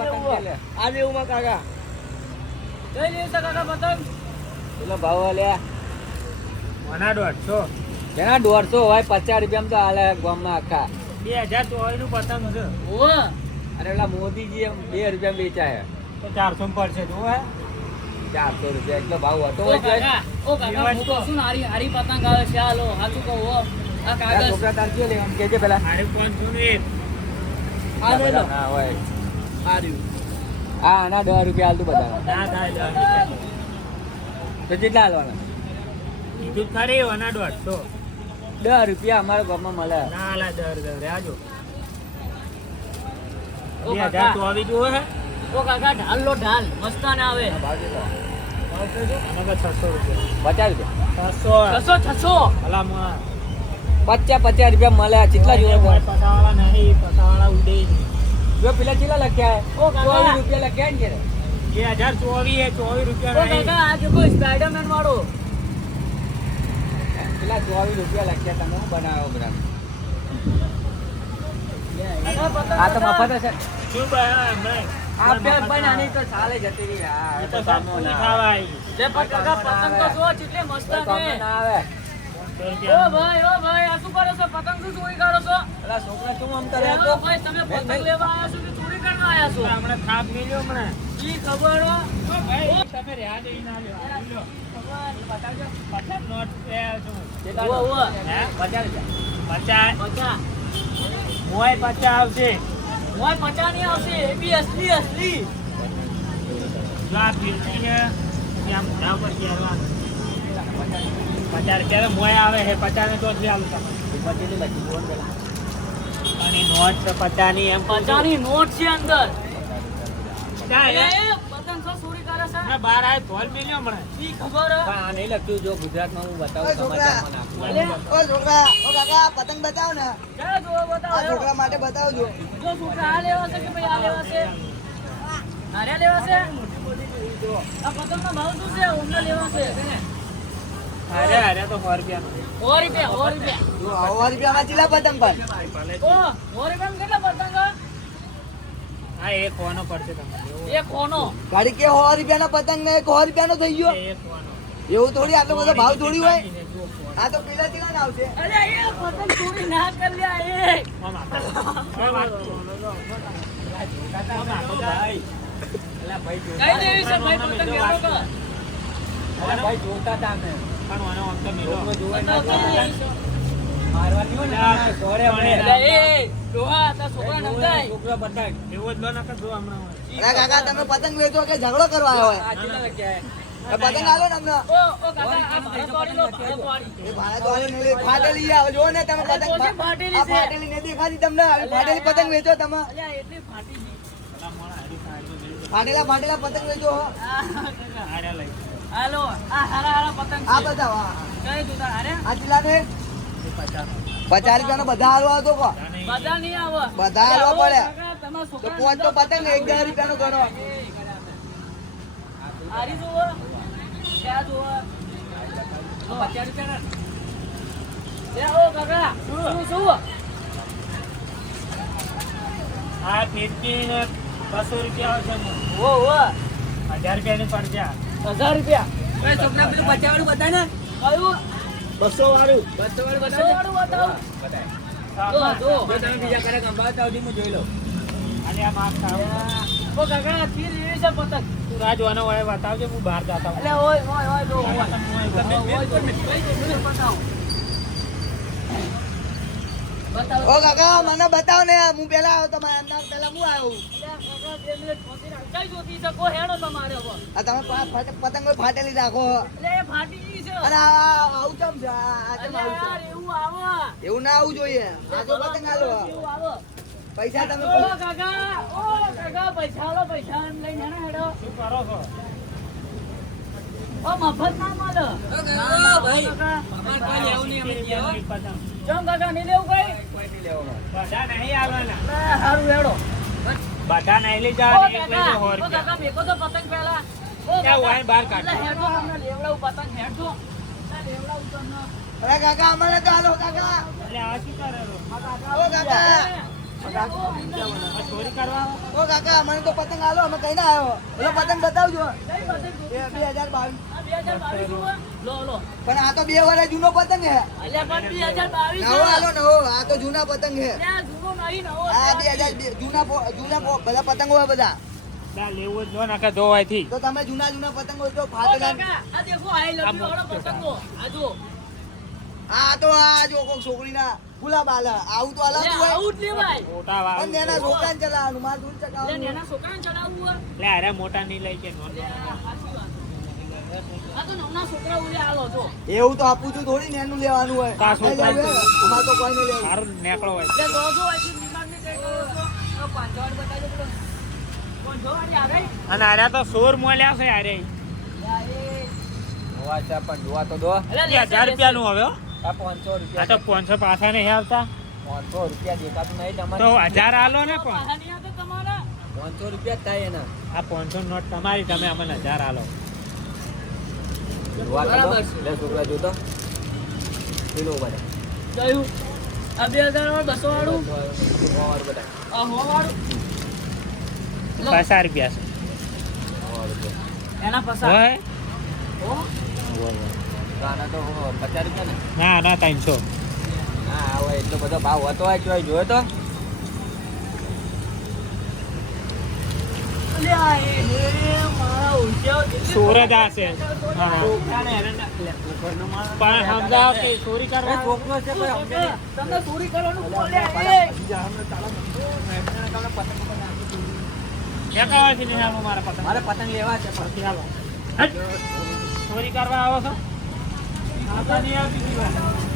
કાકા જોઈને પતંગ આ દેવું કાકા જઈ લઈએ કાકા પતંગ પેલો ભાવ લે મના દોઢસો જેના દોઢસો હોય પચાસ રૂપિયામાં તો હાલે ગામમાં આખા બે હજાર ચોવીસનું પતંગ છે ઓવે અને પેલા મોદીજી બે રૂપિયા વેચાય તો ચારસો માં પડશે હે ચારસો રૂપિયા એટલો ભાવ હતો ઓ કાકા ઓ કાકા હું કહું હારી હારી પતંગ આવે છે હાલો સાચું કહું હો આ કાગળ છોકરા તાર કયો લેવાનું કેજે પેલા મારે પાંચસો નું એક આ લઈ લો ના હોય હા આના દસ રૂપિયા હાલતું બધા. તો કેટલા હાલવાના કીધું ખરી વના દોઢસો. દસ રૂપિયા અમારા ગામમાં મળે. ના આલા દર દર આજો. બે હજાર ચોવીસ જુઓ હે. ઓ કાકા ઢાલ લો ઢાલ. મસ્તાને આવે. ભાવ કેટલો? આનો કે છસો રૂપિયા. પચાસ પચાસ રૂપિયા મળે આ કેટલા જોયા પસાવાળા નહીં પસાવાળા ઉડે નહીં. જો પેલા કેટલા લખ્યા ઓ કાકા. રૂપિયા લખ્યા ને કે બે હજાર ચોવીસ એ ચોવીસ ઓ રૂપિયા ઓ કાકા આ જો કોઈ સ્પાઈડરમેન વાળો. પેલા ચોવીસ રૂપિયા લખ્યા તમે હું બનાવો બરાબર. આ તો મફત હશે. શું ભાઈ? પણ આની તો ચાલે જતી રહી. આ તો સામો ના આવે. જે પતંગ તો જો કેટલી મસ્ત આવે. ઓ ભાઈ ઓ ભાઈ આ શું કરો છો? પતંગ શું ચોરી કરો છો? પેલા છોકરા શું આમ કરે? તો ભાઈ તમે પતંગ લેવા આવ્યા છો કે ચોરી કરવા આવ્યા છો? હમણાં થાપ મેલ્યો હમણાં. ઈ ખબર હો. ઓ ભાઈ તમે રહ્યા જઈ ના લ્યો. લ્યો. નોટ છો. હે? રૂપિયા. પચા મોય પચાસ આવશે. એ બી અસલી અસલી. જો આ ફીરકી છે ત્યાં મોઢા ઉપર પહેરવાનું. પચાસ ક્યારે મોય આવે છે પચાસ ને તો જ આલું તમે પછી બચી બોલ પેલા અને નોટ છે પચાસની એમ પચાની નોટ છે અંદર. ક્યાં એ છે? પતંગ શું ચોરી કરે છે. હમણાં બહાર આવે તોલ મેલ્યો હમણાં. ખબર આ નહીં લખતું જો ગુજરાતમાં હું બતાવું સમાચારમાં નાખું. અલે, ઓ છોકરા. ઓ કાકા પતંગ બતાવો ને. ક્યાં જોવો બતાવો? આ હેડો. છોકરા માટે બતાવજો. છોકરા આ લેવા છે કે ભાઈ આ લેવા છે? આર્યા લેવા છે? આ પતંગનો ભાવ શું છે? ઊંઘને લેવા છે. અરે અરે તો સો રૂપિયા સો રૂપિયા સો રૂપિયા. જો રૂપિયા માં ચીલા પતંગ પણ ઓ સો રૂપિયા કેટલા પતંગ? હા એક હોવાનો પડશે તમને. એક કોનો ગાડી કે સો રૂપિયાનો પતંગ ને એક સો રૂપિયાનો થઈ ગયો. એવું થોડી આટલો બધો ભાવ થોડી હોય? ને. આ તો પેલા થી ના આવશે. અરે એ પતંગ ચોરી ના કરી લ્યા એ ભાઈ. ભાઈ જોતા હતા કાકા તમે પતંગ વેચો કે ઝઘડો કરવા આવ્યો પતંગ આલો ને અમને ફાટેલી આવે જો ને તમે પતંગ ફાટેલી આ છે. ફાટેલી નહીં દેખાતી તમને. ફાટેલી પતંગ વેચો તમે. ફાટેલા. ફાટેલા પતંગ વેચો. આ ને પચાસ. રૂપિયા બધા હાલવા હતો કો. બધા નહીં આવે. બધા હાલવા પડ્યા. તો પોચ તો એક હજાર ગણો ને રૂપિયા ની ને. ઓ ઓ. હજાર પડશે હજાર રૂપિયા. છોકરા પેલું પચાસ વાળું ને. કયું? બસો વાળું બસો વાળું બસો વાળું બતાવો બતાય. જો જો. જો તમે બીજા કરે હું જોઈ લઉં. અને આ માપ ખાવ. ઓ કાકા ફીર એવી છે પતંગ. તું રાહ જોવાનો હોય બતાવજે હું બહાર જતા એટલે ઓય ઓય ઓય જો ઓય. હું ઓય જો બતાવો બતાવો ઓ કાકા મને બતાવ ને હું પેલા આવ્યો તમારે એમના પેલા હું આવ્યો? અલ્યા કાકા બે મિનિટ પહોંચી રાખ. કઈ જોતી છે. કોઈ હેડો તમારે હવે. આ તમે પા- ફાટેલી રાખો. અને આવું ચમ છે? એવું આવો છે? એવું ના આવવું જોઈએ. આ તો પતંગ આલો પૈસા તમે કાકા કાકા પૈસા પૈસા લઈને હેડો હેડો. શું કરો છો? ઓ મફત ના મળે. ભાઈ. કાકા અમારે કોઈ લેવું નહીં અમે ગયા. ચમ કાકા નહીં લેવું કઈ? કોઈ નહીં લેવાનો. બધા નહીં આવવાના. ના, હારું હેડો બધા નહીં લઈ ઓ જવાના એક લઈ સો ઓ. કાકા મેકો તો પતંગ પહેલા. ઓ કાકા વાય બહાર કાઢ. હેડો અમને લેવડાવું પતંગ હેડજો. ના, લેવડાવું તમને અરે કાકા અમને તો આલો કાકા એટલે આ શું કરે? ઓ કાકા? ઓ કાકા, મને તો પતંગ આલો, અમે કઈ ના આવ્યો ઓલો પતંગ બતાવજો. બે હજાર બાવીસ. પણ આ તો બે વર્ષ જૂનો પતંગ હે. નવો આલો, નવો. આ તો જૂના પતંગ હે. નહીં બે હજાર બધા પતંગો બધા. લેવું જ તમે જૂના જૂના પતંગો તો ફાટેલા આ દેખો આ તો આ જો કોક છોકરીના ગુલાબ આલે. આવું તો હલાવતું હોય. આવું જ લેવાય. મોટા વાળા. પણ એના છોકરાને ચલાવવાનું માર દૂર લે, ચકાવવાનું નાના છોકરાને ચલાવવું હોય. લે, અરે મોટા નહીં લઈ કે નોન લે, સાચી વાત. આ તો નાના છોકરા ઓલે આલો છો એવું તો આપું છું થોડી ને એનું લેવાનું હોય. અમારે તો કોઈ નહીં લેવું. સારું નેકળો હોય. અને આરે તો સોર મોલ્યા છે આરે છે પણ જોવા તો દો. હજાર રૂપિયા નું હવે. આ પાંચસો રૂપિયા તો પાંચસો પાછા નહીં આવતા? પાંચસો રૂપિયા દેખાતું નહીં તમારે. તો હજાર આલો ને પણ. નહીં તમારા? પાંચસો રૂપિયા જ થાય એના. આ પાંચસો નોટ તમારી તમે અમને હજાર આલો. જોવા તો છે. છોકરા જોતો પેલો બધા કયું આ બે હજાર વાળું? બસો વાળું બધા. આ હો વાળું? પચાસ રૂપિયા છે. એના પસાર. ને ના ત્રણસો હા હવે એટલો બધો ભાવ હોતો હોય જોયો તો? મારા સુરત આ છે. પણ સમજાવો કે ચોરી કરવા છોકરો છે. તમને ચોરી કરવાનું પતંગ મારા લેવા છે પરથી આવો. ચોરી કરવા આવો છો? આવતા નહીં આવતી દી વાર.